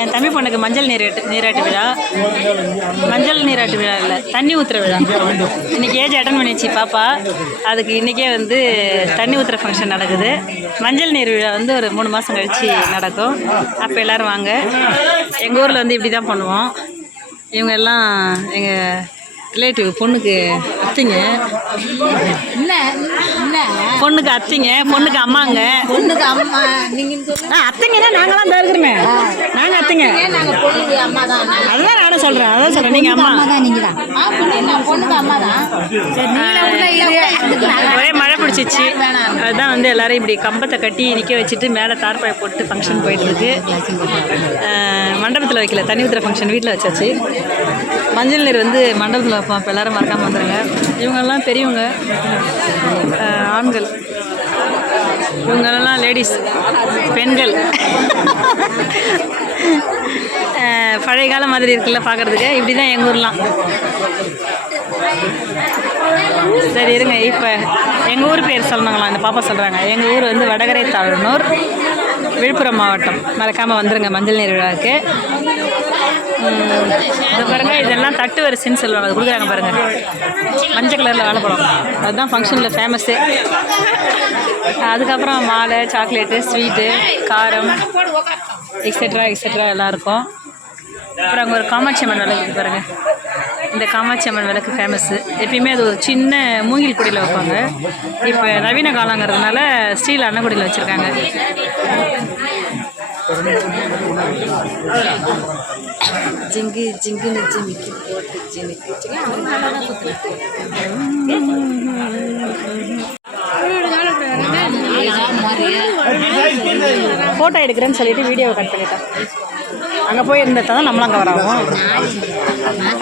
என் தம்பி பொண்ணுக்கு மஞ்சள் நீராட்டு விழா. மஞ்சள் நீராட்டு விழா இல்லை, தண்ணி ஊற்றுற விழா. இன்றைக்கி ஏஜ் அட்டன் பண்ணிச்சு பாப்பா. அதுக்கு இன்றைக்கே வந்து தண்ணி ஊற்றுற ஃபங்க்ஷன் நடக்குது. மஞ்சள் நீர் விழா வந்து ஒரு 3 மாதம் கழித்து நடக்கும். அப்போ எல்லோரும் வாங்க. எங்கள் ஊரில் வந்து இப்படி தான் பண்ணுவோம். இவங்க எல்லாம் எங்கள் ரிலேட்டிவ், பொண்ணுக்கு அத்தைங்க, பொண்ணுக்கு அத்தைங்க, பொண்ணுக்கு அம்மாங்க. பொண்ணுக்கு அம்மா நீங்கள் அத்தைங்கன்னா நாங்களாம் தான் இருக்கிறோமே. நாங்கள் அத்தைங்க, அதுதான் நானும் சொல்கிறேன். அதான் சொல்கிறேன், நீங்கள் அம்மா தான். நீங்கள் தான் பொண்ணுக்கு அம்மா தான். ஒரே மழை பிடிச்சிச்சு. அதுதான் வந்து எல்லோரும் இப்படி கம்பத்தை கட்டி நிற்க வச்சுட்டு மேலே தார்பாய் போட்டு ஃபங்க்ஷன் போயிட்டுருக்கு. மண்டபத்தில் வைக்கல, தண்ணி ஊற்றுற ஃபங்க்ஷன் வீட்டில் வச்சாச்சு. மஞ்சள் நீர் வந்து மண்டபத்தில் வைப்போம். இப்போ எல்லோரும் மறக்காமல் வந்துடுங்க. இவங்கெல்லாம் பெரியவங்க, ஆண்கள். இவங்களெல்லாம் லேடிஸ், பெண்கள். பழைய காலம் மாதிரி இருக்குல்ல பார்க்குறதுக்கு. இப்படி தான் எங்கள் ஊர்லாம். சரி இருங்க, இப்போ எங்கள் ஊர் பேர் சொல்லணுங்களா? இந்த பாப்பா சொல்கிறாங்க. எங்கள் ஊர் வந்து வடகரை தாழ்னூர், விழுப்புரம் மாவட்டம். மறக்காமல் வந்துடுங்க மஞ்சள் நீர் விழாவுக்கு. இது பாருங்கள், இதெல்லாம் தட்டு வரிசைன்னு சொல்லுவாங்க. அது கொடுக்குறாங்க பாருங்கள், மஞ்சள் கலரில் வாழைப்பழம். அதுதான் ஃபங்க்ஷனில் ஃபேமஸ்ஸு. அதுக்கப்புறம் மாலை, சாக்லேட்டு, ஸ்வீட்டு, காரம், எக்ஸெட்ரா எக்ஸெட்ரா எல்லாம் இருக்கும். அப்புறம் அங்கே ஒரு காமாட்சி அம்மன் விளக்கு பாருங்கள். இந்த காமாட்சி அம்மன் விளக்கு ஃபேமஸ்ஸு. எப்பயுமே அது ஒரு சின்ன மூங்கில் குடியில் வைப்பாங்க. இப்போ நவீன காலங்கிறதுனால ஸ்டீல் அன்னக்குடியில் வச்சுருக்காங்க. ஜிங்கு ஜிங்குன்னு ஜிமிக்கி போட்டு ஜிமிக்கி ஃபோட்டோ எடுக்கிறேன்னு சொல்லிட்டு வீடியோவை கட் பண்ணிட்டேன். அங்கே போய் இருந்தால் தான் நம்மளும் கவர் ஆகும்.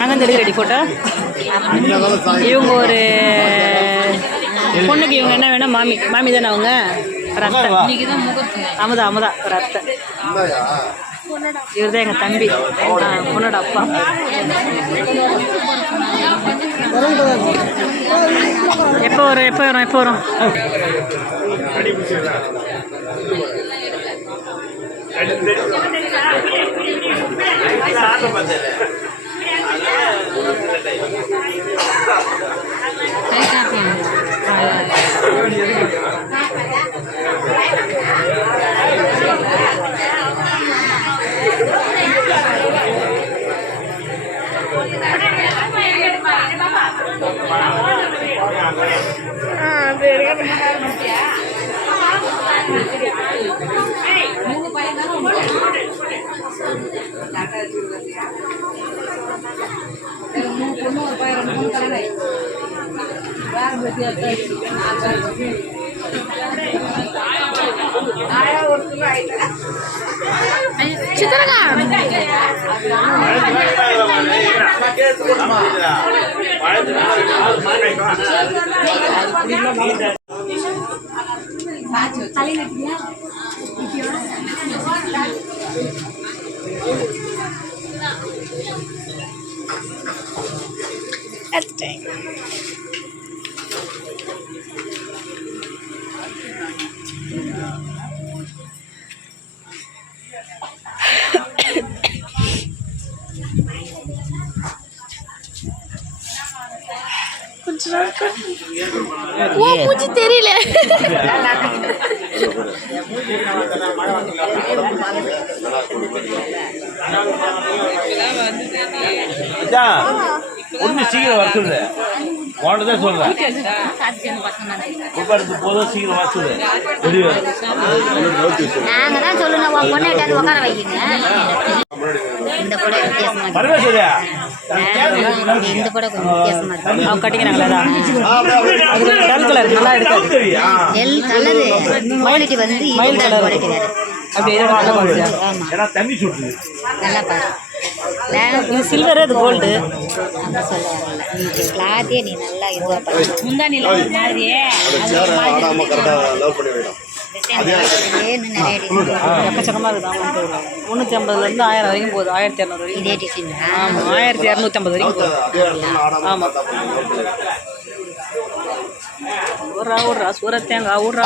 அங்கே எடுக்க ரெடி ஃபோட்டோ. இவங்க ஒரு பொண்ணுக்கு இவங்க என்ன வேணும்? மாமி தானே அவங்க. ஒரு அத்தை, அமுதா ஒரு அத்தை. இவர் தான் எங்கள் தம்பி, பொண்ணோட அப்பா. எப்போ வரும்? சித்திரங்க मुझे தெரியல ஒண்ணு சீக்கிரம் வர சொல்லு. உன்கிட்டதான் சொல்றேன். போதும் சீக்கிரம் வர சொல்லு. நாங்க தான் சொல்லணும். உன் பொண்ணை உட்கார வைக்கீங்க. இந்த படம் வித்தியாசமா இந்த படம் கொஞ்சம் வித்தியாசமா இருக்கு. அவங்க கட்டிக்கிறாங்களா? அது கலர் நல்லா இருக்கு. கலரு குவாலிட்டி வந்து மயில் கலர் கிடைக்கிறாரு. அப்படியே ஏன்னா தண்ணி சுடுது. நல்லா பாரு. சில்வர், அது கோல்டு. கிளாத்தே நீ நல்லா இதுவா பாரு. முந்தானில மாதிரியே எக்கச்சக்கமாக இருக்குதான். 350லேருந்து 1000 வரைக்கும் போகுது. 1200 வரைக்கும். இதே டிசைன். ஆமாம், 1250 வரைக்கும் போகுது. ஆமாம். ஊர்றா சூரத் தேங்காய் ஊர்றா.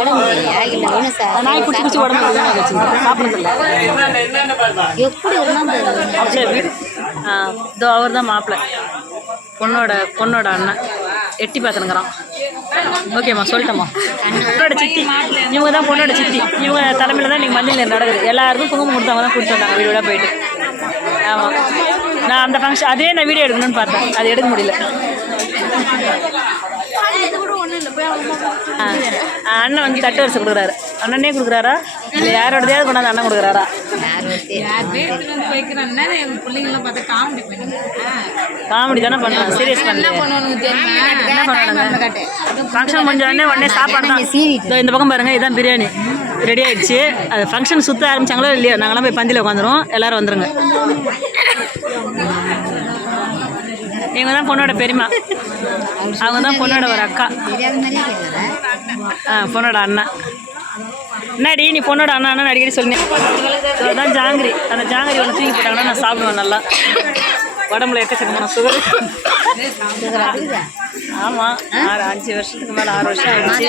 உடம்பு இல்லையா இல்லை ஒன்றும் நாய் குச்சி குச்சி உடம்பு சாப்பிட்றதில்ல. எப்படி இருந்தால் சரி இதோ அவர் தான் மாப்பிள்ளை, பொண்ணோட அண்ணன் எட்டி பார்த்துனுங்கிறான். ஓகேம்மா சொல்லிட்டேம்மா. பொண்ணோட சித்தி இவங்க தான், பொண்ணோட சித்தி இவங்க தலைமையில் தான் நீங்கள் மஞ்சள் நீர் நடக்குது. எல்லாருக்கும் குங்குமம் கொடுத்தவங்க தான் கூப்பிட்டு வந்தாங்க வீடு வீடாக போயிட்டு. ஆமாம், நான் அந்த ஃபங்க்ஷன் அதே நான் வீடியோ எடுக்கணும்னு பார்த்தேன், அது எடுக்க முடியல. அண்ணன் வந்து தட்டு வரிசை கொடுக்குறாரு. அண்ணனே கொடுக்குறாரா இல்லை யாரோடதையாவது கொண்டாந்து அண்ணன் கொடுக்குறாரா? காமெடி தானே பண்ணுறேன், சீரியஸ் பண்ணல. என்ன பண்ணுறாங்க ஃபங்க்ஷன் முடிஞ்ச உடனே சாப்பாடு தான். இந்த பக்கம் பாருங்க, இதுதான் பிரியாணி ரெடி ஆகிடுச்சு. அது ஃபங்க்ஷன் சுற்ற ஆரம்பிச்சாங்களோ இல்லையோ, நாங்களாம் போய் பந்தியில் உட்காந்துருவோம். எல்லோரும் வந்துருங்க. இவங்க தான் பொண்ணோட பெரியம்மா, அவங்க தான் பொண்ணோட ஒரு அக்கா, பொண்ணோட அண்ணா. என்னடி நீ பொண்ணோட அண்ணா அண்ணன் அடிக்கடி சொன்னேன். அதுதான் ஜாங்கிரி. அந்த ஜாங்கிரி ஒன்று தூக்கி போட்டாங்கன்னா நான் சாப்பிடுவேன் நல்லா. உடம்புல எக்கச்சக்கமான சுகர். ஆமாம், 5 வருஷத்துக்கு மேலே 6 வருஷம் ஆகிடுச்சு.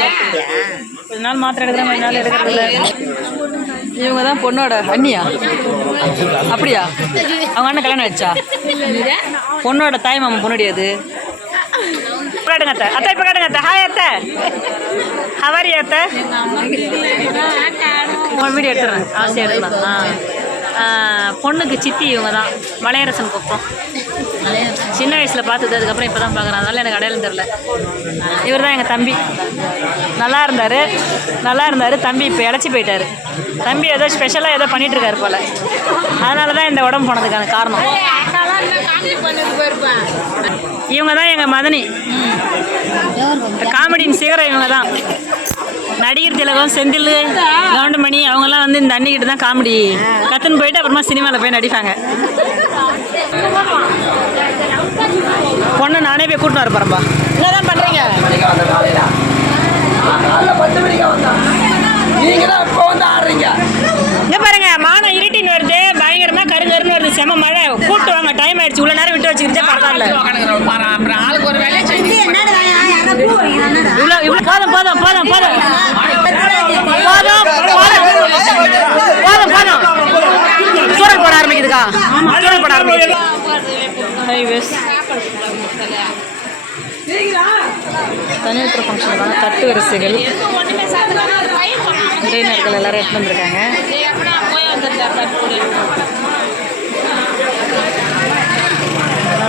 கொஞ்ச நாள் மாத்திரை எடுக்கிறேன், கொஞ்ச நாள் எடுக்கிறதில்ல. இவங்க தான் பொண்ணோட அண்ணியா? அப்படியா? அவங்க அண்ணன் கல்யாணம் ஆயிடுச்சா? பொண்ணோட தாய் மாமா பொண்ணுடைய அது. காட்டுங்க அத்தை, அத்தை இப்போ காட்டுங்க அத்தை. ஹாய் அத்தை, ஹவாரி அத்தை. வீடியோ எடுத்துடுறேன், ஆசையாக எடுக்கலாம். பொண்ணுக்கு சித்தி இவங்க தான், மலையரசன் குப்பம். சின்ன வயசில் பார்த்தது, அதுக்கப்புறம் இப்போ தான் பார்க்குறேன், அதனால எனக்கு அடையாளம் தெரில. இவர் தான் எங்கள் தம்பி. நல்லா இருந்தார் தம்பி. இப்போ இழைச்சி போயிட்டார். தம்பி ஏதோ ஸ்பெஷலாக ஏதோ பண்ணிகிட்ருக்காரு போல். அதனால தான் இந்த உடம்பு போனதுக்கான காரணம். இவங்க தான் எங்கள் மதனி, காமெடியின் சிகரம் இவங்க தான். நடிகர் திலகம், செந்தில், கவுண்டமணி அவங்கெல்லாம் வந்து இந்த அண்ணிக்கிட்ட தான் காமெடி கற்றுன்னு போயிட்டு அப்புறமா சினிமாவில் போய் நடிப்பாங்க. பொண்ணு நானே போய் கூட்டின்னு வர போகிறேன்பா. என்ன தான் பண்ணுறீங்க? இங்கே பாருங்க, மானம் இருட்டின்னு வருது, பயங்கரமாக கருங்கருன்னு வருது, செம மழை. கூப்பிட்டு வாங்க, டைம் ஆயிடுச்சு. இவ்வளோ நேரம் விட்டு வச்சுக்கிட்டே பரவாயில்ல. இவ்வளோ போதும் போதும் போதும் போதும் போதும் போதும். சூரல் போட ஆரம்பிக்குதுக்கா, சூரல் போட ஆரம்பிக்குது. தனியார் ஃபங்க்ஷனுக்கான தட்டு வரிசைகள் உறவினர்கள் எல்லாரும் எடுத்து வந்திருக்காங்க.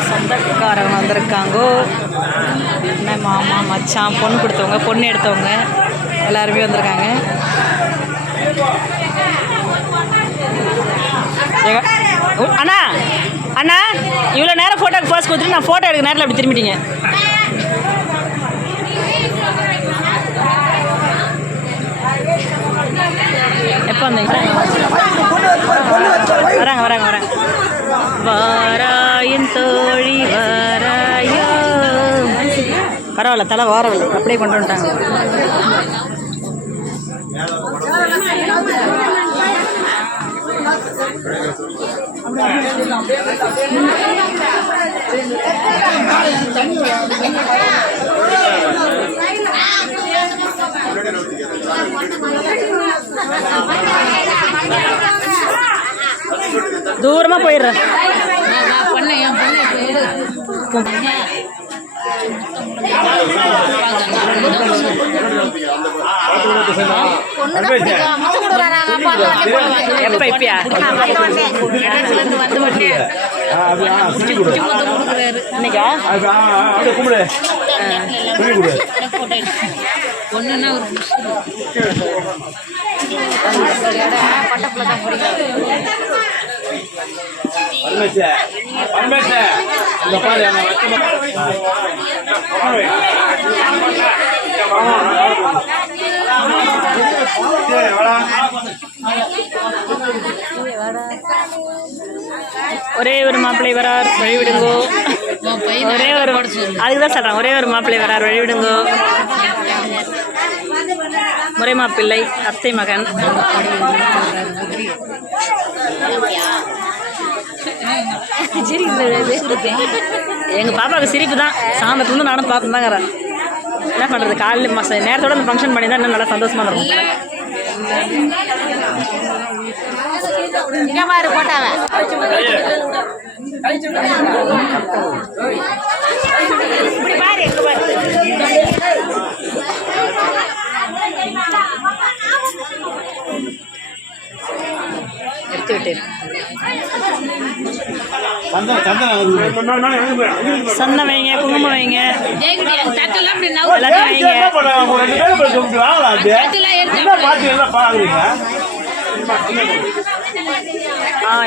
சொந்தக்காரங்க வந்திருக்காங்கோ. என்ன மாமா மச்சான், பொண்ணு கொடுத்தவங்க, பொண்ணு எடுத்தவங்க எல்லாருமே வந்திருக்காங்க. அண்ணா அண்ணா இவ்வளோ நேரம் ஃபோட்டோக்கு ஃபர்ஸ்ட் கொடுத்துட்டு நான் ஃபோட்டோ எடுக்க நேரத்தில் அப்படி திரும்பிட்டீங்க. எப்போ வந்தீங்க? வராங்க. வாராயின் தோழி வாராயோ. பரவாயில்ல, தலை வாரவில்லை, அப்படியே கொண்டு வந்துட்டாங்க. தூரமாக போயிடுறேன். எப்ப இப்பயா இன்னைக்கா கும்பிடு ஒன்றுன்னா ஒரு பட்டப்பில் தான் ஒரே ஒரு மாப்பிள்ளை வரார், வழிவிடுங்கோ. ஒரே ஒரு, அதுக்குதான் சொல்றேன், ஒரே ஒரு மாப்பிள்ளை வரார், வழிவிடுங்கோ. முறை மாப்பிள்ளை, அத்தை மகன். எங்கள் பாப்பாவுக்கு சிரிப்பு தான். சாயந்தரத்துலேருந்து நானும் பார்த்து தாங்கிறேன். என்ன பண்ணுறது, காலையில் நேரத்தோட அந்த ஃபங்க்ஷன் பண்ணி தான் இன்னும் நல்லா சந்தோஷமாக இருக்கும். போட்டாவன் எடுத்து விட்டேன். சந்தனம் வைங்க, குங்குமம் வைங்க, எல்லாத்தையும் வைங்க.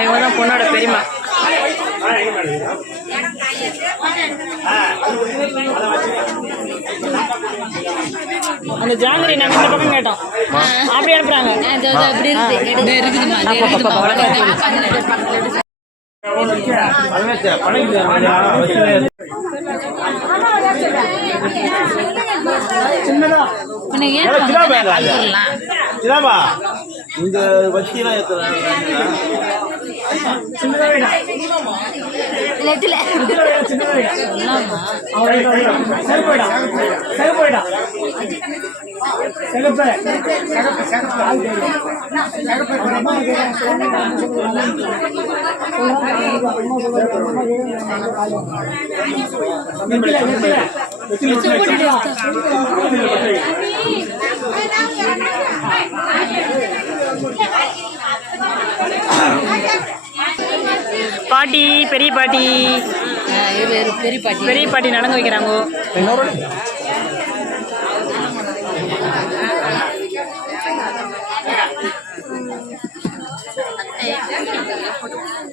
இவங்க தான் பொண்ணோட பெரியம்மா. அந்த ஜாங்கிரி நாங்கள் இந்த பக்கம் கேட்டோம், அப்படி அனுப்புறாங்க. இந்த வச்சிலாம் பாட்டி, பெரிய பாட்டி, பெரிய பாட்டி நடந்து வைக்கிறாங்க.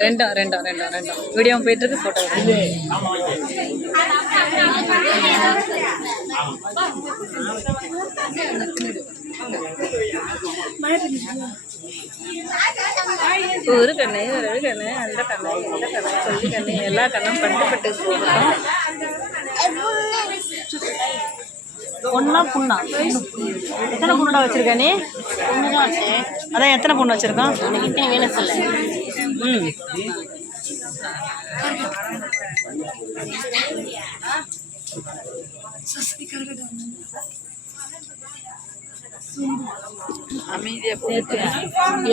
ரெண்டும் ரெண்டும் ரெண்டும் ரெண்டும் வீடியோ போயிட்டு இருக்கு, போட்டோ ஒரு கண்ணு, ஒரு கண்ணு, அந்த கண்ணு, இந்த கண்ணு, சொல்லி கண்ணு, எல்லா கண்ணும் பட்டு பொண்ணா புண்ணா? எத்தனை பொண்ணோட வச்சிருக்க நீ? அதான் எத்தனை பொண்ணு வச்சிருக்கோம்? இத்தனை வேலை சொல்ல. அமைதியாக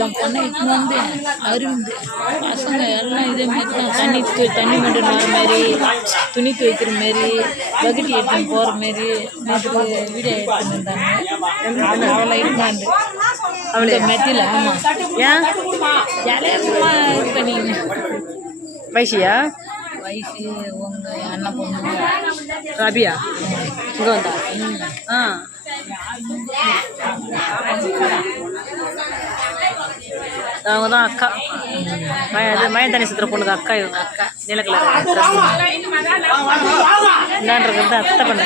என் பொண்ணை இட்டு வந்து அருந்து பசங்க எல்லாம் இதே மாதிரி தான் தண்ணி மட்டும் வர மாதிரி, துணி துவைக்கிற மாரி, பக்கெட் எடுத்துன்னு போகிற மாரி நேற்று வீடியோ எடுத்துன்னு இருந்தாங்க. அவளை இட்டுனாண்டு அவளை மெத்தியில். ஆமாம், ஏன் ஜாலியாக இது பண்ணிங்க. வைசியா? வயசு உங்கள் அண்ணன் பொண்ணு ரபியா இங்கே வந்தா? அவங்க தான் அக்கா. மயந்தானி சித்திர பொண்ணுக்கு அக்கா. இவங்க அக்கா நீலக்கலர் இந்தான்றது வந்து அத்தை பண்ண.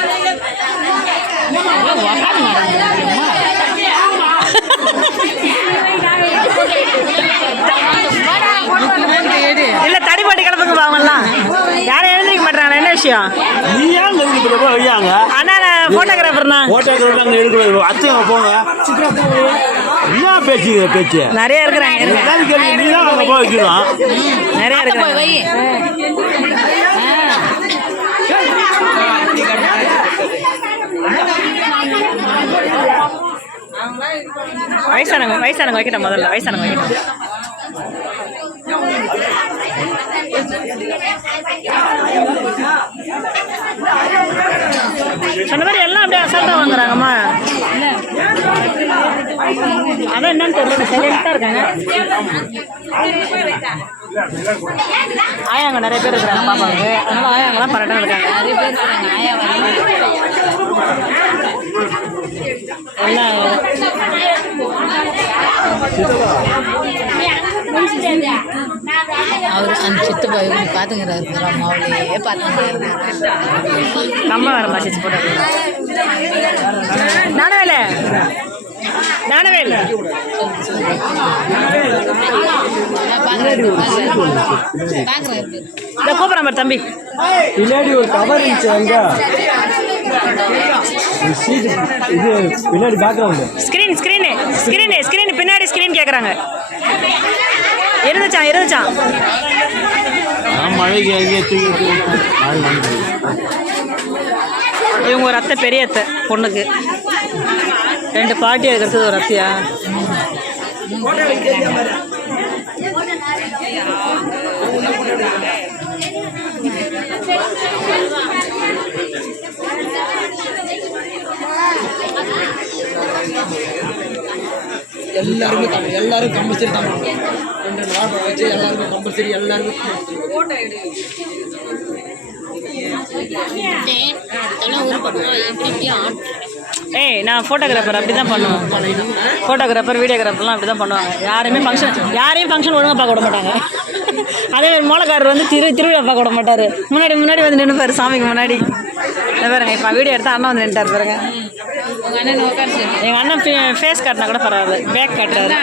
இல்லை தடிப்பாட்டி கிளம்புங்க வாங்கலாம். யாரும் எழுதிக்க மாட்டாங்களா? என்ன விஷயம்? அண்ணா போட்டோகிராஃபர்னா அத்தை போங்க. என்ன பேச்சு நிறைய இருக்கிறாங்க, நிறைய இருக்கிறாங்க. வயசானவங்க வைக்கிட்டோம். முதல்ல வயசானவங்க வைக்கிட்டோம். சொன்ன மாதிரி எல்லாம் அப்படியே அசால்ட்டா வாங்குறாங்கம்மா. அதான் என்னன்னு தெரியல, சைலண்டா இருக்காங்க. ஆயாங்க நிறைய பேர் இருக்கிறாங்க பாப்பாவுக்கு, அதனால ஆயாங்கெல்லாம் பரட்டா இருக்காங்க. நிறைய பேர் இருக்காங்க. ஆயா எல்லாம் அவர் அந்த சித்தப்பா எப்படி பார்த்துங்கிறாரு, மாவுலையே பார்த்துங்கிறாரு. நம்ம வேற மசிச்சு போட்டு நானவேல இந்த கூப்பிட்ற மாதிரி தம்பி. பின்னாடி ஒரு கவர் இருந்துச்சு, அங்க இது பின்னாடி பேக்ரவுண்டு ஸ்கிரீன் பின்னாடி ஸ்கிரீன் கேட்குறாங்க. இருந்துச்சான் மழைக்கு எங்கேயே தூக்கி மழை மழை இவங்க ஒரு அத்தை, பெரிய அத்தை பொண்ணுக்கு 2 பாட்டி இருக்கிறது ஒரு அத்தையா. எல்லாரும் கம்பல்சரி தான் 2 வாட்டர் வச்சு எல்லாருக்கும் கம்பல்சரி எல்லாருக்கும் ஏய், நான் ஃபோட்டோகிராஃபர் அப்படி தான் பண்ணுவேன். ஃபோட்டோகிராஃபர், வீடியோகிராஃபர்லாம் அப்படி தான் பண்ணுவாங்க. யாரையும் ஃபங்க்ஷன் ஒழுங்காக பார்க்க விட மாட்டாங்க. அதேமாதிரி மோளக்காரர் வந்து திருவிழா பார்க்க விட மாட்டார். முன்னாடி வந்து நின்றுப்பார் சாமிக்கு முன்னாடி. பாருங்க, இப்போ வீடியோ எடுத்தால் அண்ணன் வந்து நின்றுட்டார் பாருங்க. எங்கள் அண்ணன் ஃபேஸ் காட்டினா கூட பரவாயில்ல, பேக் காட்டுறாரு.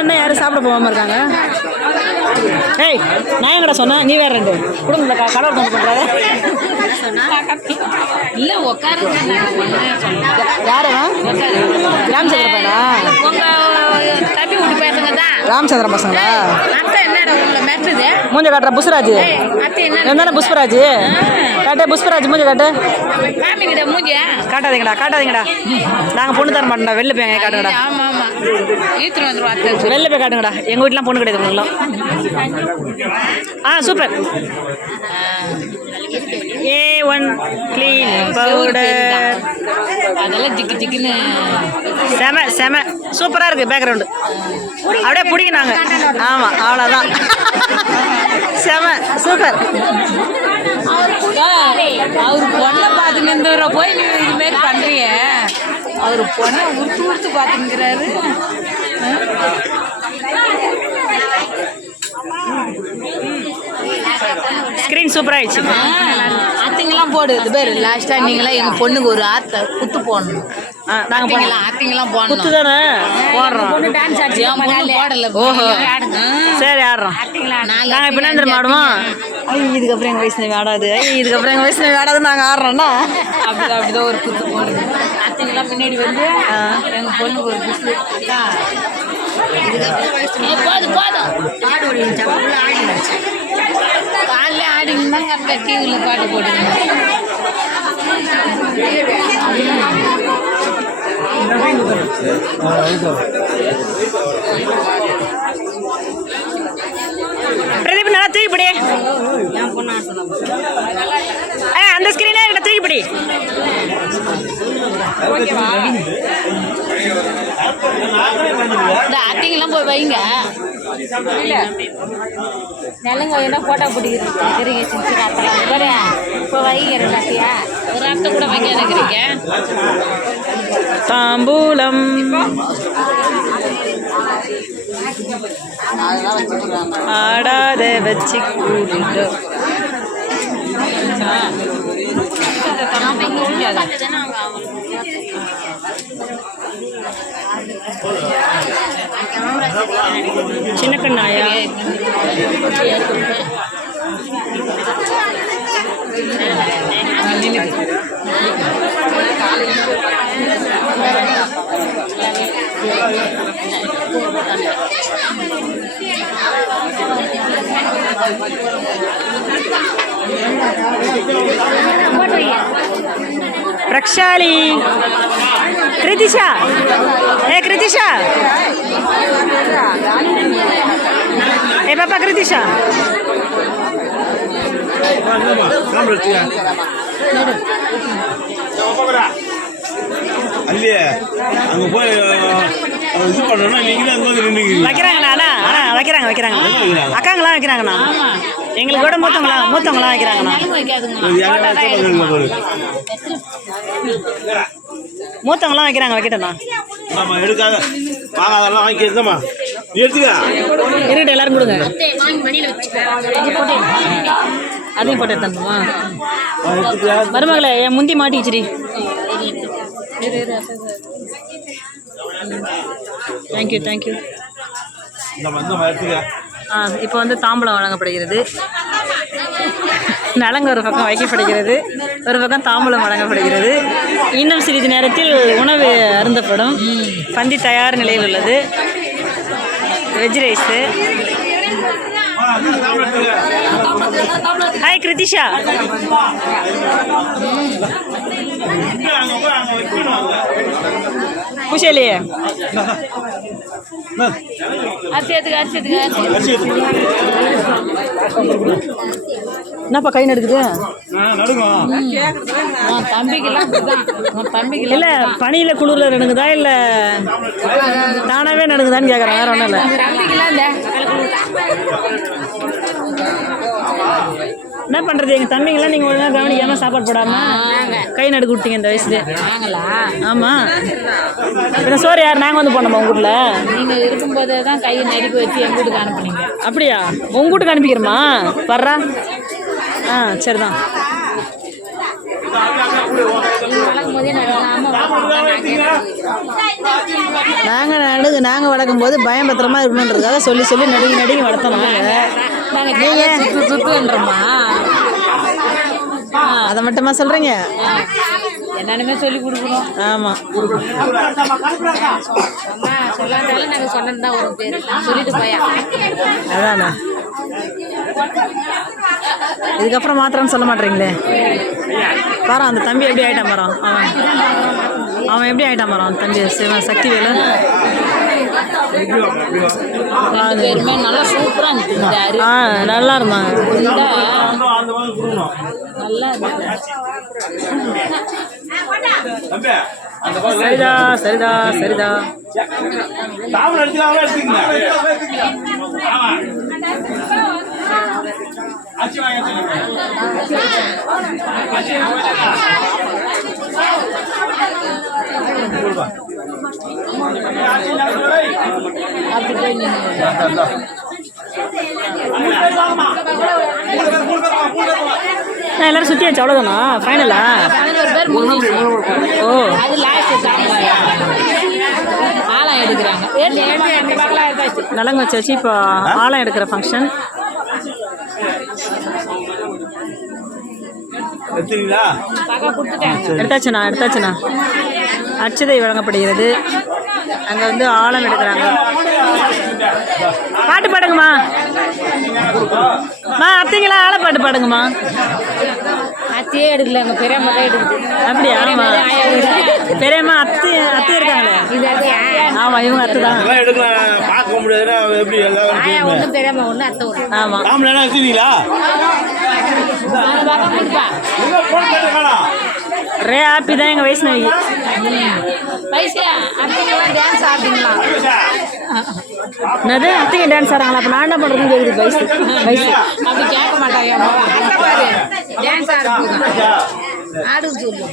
என்ன யாரும் சாப்பிட போகாமல் இருக்காங்க? ஏய், நான் எங்கடா சொன்னேன், நீ வேற 2 குடும்பத்தில் கடவுள் கொண்டு பண்ணுறாரு. இல்லை உட்காரு. யாருமா? ராமச்சந்திரப்பா? தம்பி விட்டு பேசுங்க தான். ராமச்சந்திரன் பசங்களா? அத்தை என்னடா உள்ள மெட்டுது? மூஞ்ச காட்டுற புஷ்பராஜ். அத்தை என்ன என்ன புஷ்பராஜ்? காட்டு புஷ்பராஜ் மூஞ்ச காட்டு. காமிக்கிட்ட மூஞ்சியா? காட்டாதீங்கடா. நாங்கள் பொண்ணு தர மாட்டோம்டா. வெளில போய் எங்கே காட்டுங்கடா. ஆமாம் ஆமாம், ஈத்துட்டு வந்துடுவோம் அத்தை. வெளில போய் காட்டுங்கடா. எங்கள் வீட்டுலாம் பொண்ணு கிடையாது உங்களுக்குலாம். சூப்பர். A1 clean powder. அதெல்லாம் ஜிக்குன்னு செம சூப்பராக இருக்குது. பேக்ரவுண்டு அப்படியே பிடிக்கினாங்க. ஆமாம், அவ்வளோதான். செம சூப்பர். அவர் பொண்ணை பார்த்துன்னு போய் நீ இதுமாரி பண்ணுறிய. அவர் பொண்ணை உறுத்து பார்த்துங்கிறாரு. ஸ்க்ரீன் சூப்பராக ஆயிடுச்சு. அத்திங்கெல்லாம் போடு. இது பேர் லாஸ்ட்டாக நீங்களாம் எங்கள் பொண்ணுக்கு ஒரு குத்து போடணும். நாங்கள் அத்திங்கெல்லாம் போடணும். குத்து தானே போடுறோம். டான்ஸ் ஆச்சு போடல. ஓஹோ, சரி ஆடுறோம். நாங்கள் இப்போ என்ன தெரியுமா ஆடுவோம்? இதுக்கப்புறம் எங்கள் வயசு ஆடாது. இதுக்கப்புறம் எங்கள் வயசு ஆடாது. நாங்கள் ஆடுறோம்னா அப்படிதான் ஒரு குத்து போடுது. அத்திங்கெல்லாம் பின்னாடி வந்து எங்கள் பொண்ணுக்கு ஒரு குத்து. காலைல ஆடிங்கன்னா கரெக்டாக டிவியில் பாட்டு போட்டுங்க. பிரதீப் நல்லா தூக்கிப்படி. அந்த ஸ்கிரீனே கிட்ட தூக்கிப்படி. இந்த அத்திங்கெல்லாம் போய் வைங்க. நிலங்க என்ன போட்டா பிடிக்கிறீங்க சின்ன அத்தை இப்போ வைக்கிறேன். அத்தையா ஒரு அத்தை கூட வைக்க நினைக்கிறீங்க. தாம்பூலம் ஆடாத வச்சு கூட்டிட்டு சின்ன கண்ணாயா? பிரக்ஷாலி, கிருதிஷா, கிருதிஷா, பாப்பா கிருதிஷா. இல்லையே அங்கே போய் இது பண்ணணும்னா நீங்களே அங்கே வந்து நின்றுக்கிறீங்க. வைக்கிறாங்கண்ணா? வைக்கிறாங்க. அக்காங்களாம் வைக்கிறாங்கண்ணா. எங்களுக்கு கூட மூத்தவங்களாம் வைக்கிறாங்கண்ணா. மூத்தவங்களாம் வைக்கிறாங்க. வைக்கிட்டேண்ணா. ஆமாம், எடுக்காத வாங்காதெல்லாம் வாங்கி எடுத்தம்மா. நீ எடுத்துக்க. இருக்கிட்ட எல்லாரும் கொடுங்க. அதையும் போட்டு எடுத்துமா மருமகளே? என் முந்தி மாட்டிச்சுடி. தேங்க்யூ. இந்த எடுத்துக்க. இப்போ வந்து தாம்பூலம் வழங்கப்படுகிறது. நலங்கு ஒரு பக்கம் வைக்கப்படுகிறது, ஒரு பக்கம் தாம்பூலம் வழங்கப்படுகிறது. இன்னும் சிறிது நேரத்தில் உணவு அருந்தப்படும். பந்தி தயார் நிலையில் உள்ளது. Veg rice. ஹாய் கிருத்திஷா. பூஷாலியே என்னப்பா கை நடுக்குது? இல்லை பனியில் குளிரில் நடுங்குதா இல்லை தானாகவே நடுங்குதான்னு கேட்குறேன், வேற ஒன்றும் இல்லை. என்ன பண்ணுறது, எங்கள் தம்பிங்கெல்லாம் நீங்கள் ஒழுங்காக கவனிக்காமல் சாப்பாடு போடாமல் கை நடுக்கு விட்டீங்க இந்த வயசுல. ஆமாம், பின்ன சோறு யார் நாங்கள் வந்து போனோமா உங்கள் வீட்டில்? நீங்கள் இருக்கும்போதே தான் கையை நடுக்க வச்சு எங்கள் வீட்டுக்கு அனுப்புனீங்க. அப்படியா? உங்கள் வீட்டுக்கு அனுப்பிக்கிறோமா? வர்றா. ஆ சரிதான். நாங்கள் வளர்க்கும் போது பயம் பத்திரமா இருக்கணுன்றதுக்காக சொல்லி சொல்லி நடுங்கி வளர்த்தோம். நீங்கள் சுத்துன்றோமா? அதை மட்டுமா சொல்கிறீங்க? என்னென்னமே சொல்லி கொடுக்குறோம். ஆமாம், சொல்லாதாலும் நாங்கள் சொன்னது தான் ஒரு பேர் சொல்லிட்டு போயா. அதாண்ணா. இதுக்கப்புறம் மாத்திரம்னு சொல்ல மாட்டேறீங்களே. பாரு அந்த தம்பி எப்படி ஆகிட்டான் பாரு. அவன் எப்படி ஆகிட்டான் பாரு அந்த தம்பி சக்தி வேலு. நல்லா சூப்பராக இருந்துச்சு. நல்லா இருந்தாங்க. நல்லா சரிதா சரிதா சரிதா. அப்படி போய் எல்லாரும் சுற்றியாச்சு, அவ்வளோதானா? ஃபைனலா? 11 பேர் முடிஞ்சிச்சு. ஓ, அது லாஸ்ட் ஆழம் எடுக்கிறாங்க. நலங்கு வச்சாச்சு. இப்போ ஆழம் எடுக்கிற ஃபங்க்ஷன். எடுத்தாச்சுண்ணா. அச்சதை வழங்கப்படுகிறது. அங்கே வந்து ஆழம் எடுக்கிறாங்க. பாட்டு பாடுங்கம்மா. அத்தைங்களா ஆழம் பாட்டு பாடுங்கம்மா. அத்தையே எடுக்கல, எங்கள் பெரியம்மா தான் எடுக்குது. அப்படியா? ஆமாம், பெரியம்மா அத்தை இருக்காங்களே. ஆமாம், இவங்க அத்தை தான். பார்க்க முடியாதுன்னா ஒன்று பெரியம்மா ஒன்று அத்தை ஒன்று. ஆமாம், வச்சுருக்கீங்களா? ரே ஹாப்பி தான் எங்கள் வைஷ்ணவி. அத்தைங்கெல்லாம் டான்ஸ் ஆடுறீங்களா? என்னது அத்தைங்க டான்ஸ் ஆடுறாங்களா? அப்போ நான் என்ன பண்ணுறதுன்னு கேட்குது வயசு. அப்படி கேட்க மாட்டாங்க. டான்ஸ் ஆடு சொல்லு.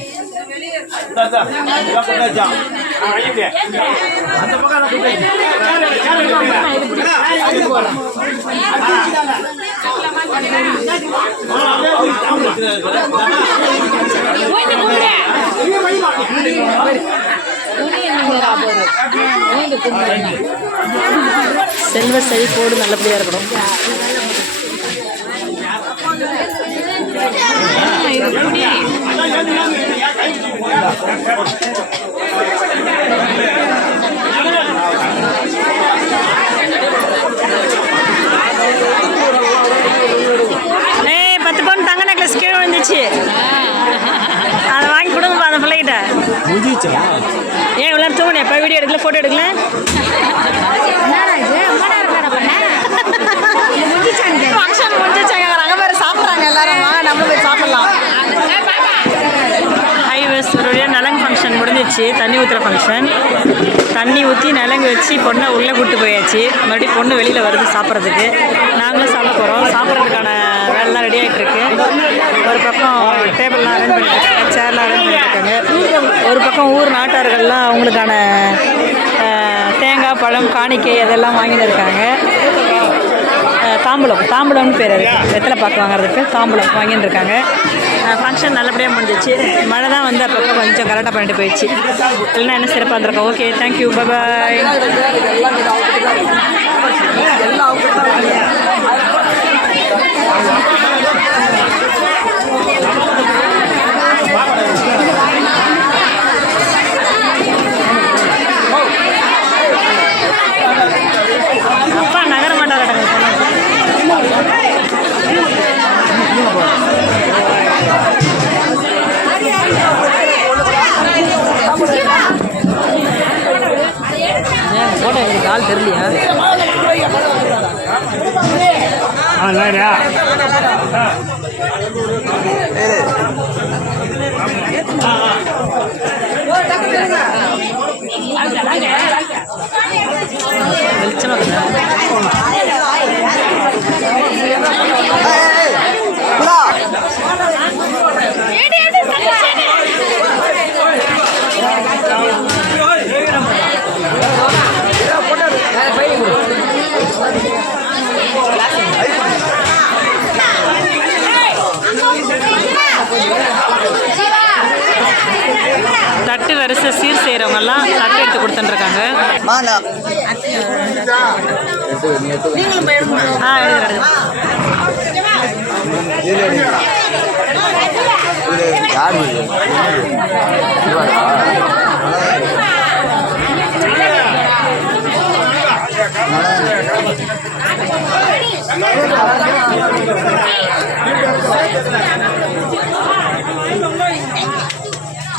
செல்வ செழிப்போடு நல்லபடியாக இருக்கணும். ஏய் 10 பவுன் தங்க நெக்லஸ் கீழே வந்துச்சு. அதை வாங்கி கொடுங்கப்பா அந்த பிள்ளைகிட்ட. ஏன் இவ்வளோ தூங்கணும்? எப்போ வீடியோ எடுக்கல, ஃபோட்டோ எடுக்கல? ஃபங்க்ஷன் முடிஞ்சிச்சாங்க. அங்கே பேர் சாப்பிட்றாங்க எல்லாரும். வாங்க நம்மளும் போய் சாப்பிட்லாம். ஹைவேஸ்வருடைய நலங்கு ஃபங்க்ஷன் முடிஞ்சிச்சு. தண்ணி ஊற்றுற ஃபங்க்ஷன். தண்ணி ஊற்றி நலங்கு வச்சு பொண்ணை உள்ளே கூப்பிட்டு போயாச்சு. மறுபடியும் பொண்ணு வெளியில் வருது சாப்பிட்றதுக்கு. நாங்களும் சாப்பிட போகிறோம். சாப்பிட்றதுக்கான வேலைலாம் ரெடி ஆகிட்டு இருக்கு. ஒரு பக்கம் டேபிள்லாம் அரேஞ்ச் பண்ணிட்டுருக்காங்க, சேர்லாம் அரேஞ்ச் பண்ணிட்டுருக்காங்க. ஒரு பக்கம் ஊர் நாட்டார்கள்லாம் அவங்களுக்கான தேங்காய் பழம் காணிக்கை அதெல்லாம் வாங்கிட்டு இருக்காங்க. தாம்பூலம்னு பேர். வெத்தலை பாக்கு வாங்குறதுக்கு தாம்பூலம் வாங்கிட்டு இருக்காங்க. ஃபங்க்ஷன் நல்லபடியாக முடிஞ்சிச்சு. மழை தான் வந்து அப்பப்போ கொஞ்சம் கரெக்டாக பண்ணிட்டு போயிடுச்சு. இல்லைன்னா என்ன சிறப்பாக இருந்திருக்கோம். ஓகே, தேங்க்யூ, பாய். எல்லாம் சரியா தட்டு வரிசை சீர் செய்கிறவங்கெல்லாம் தட்டு எடுத்து கொடுத்துட்டுருக்காங்க.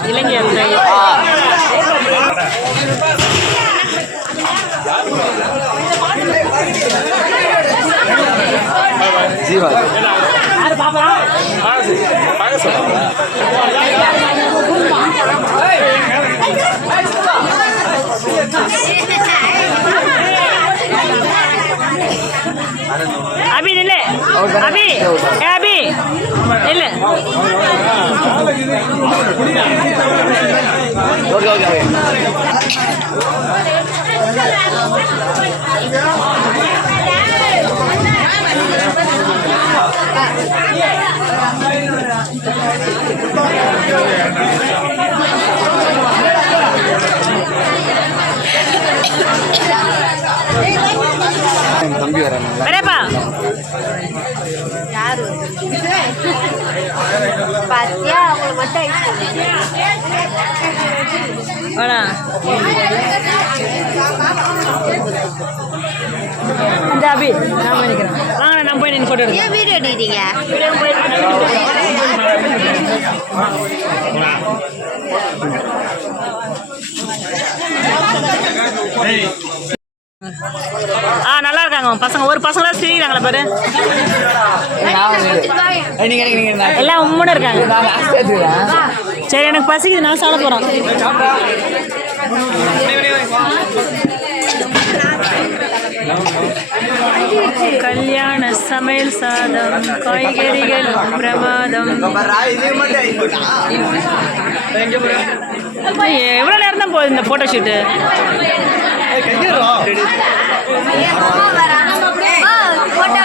இளைஞர் ஜீவா அபி நில்லு, அபி அபி நில்லு. ஓகே ஓகே தம்பி வராங்க வரேப்பா. யாரு பாத்தியா அவங்களுக்கு மட்டும் வாடா. இந்த அபி நான் பண்ணிக்கிறேன். வாங்க நான் போய் நின்று ஃபோட்டோ எடுக்கிறேன். ஏன் வீடியோ எடுக்கிறீங்க? நல்லா இருக்காங்க பசங்க. ஒரு பசங்களா சிரிக்கிறாங்களா பாரு. எல்லாம் உம்முன்னு இருக்காங்க. சரி எனக்கு பசிக்குது, நான் சாப்பிட போகிறோம். கல்யாண சமையல் சாதம், காய்கறிகள் பிரமாதம். எவ்வளோ நேரம் தான் போகுது இந்த ஃபோட்டோ ஷூட்டு? போட்டோ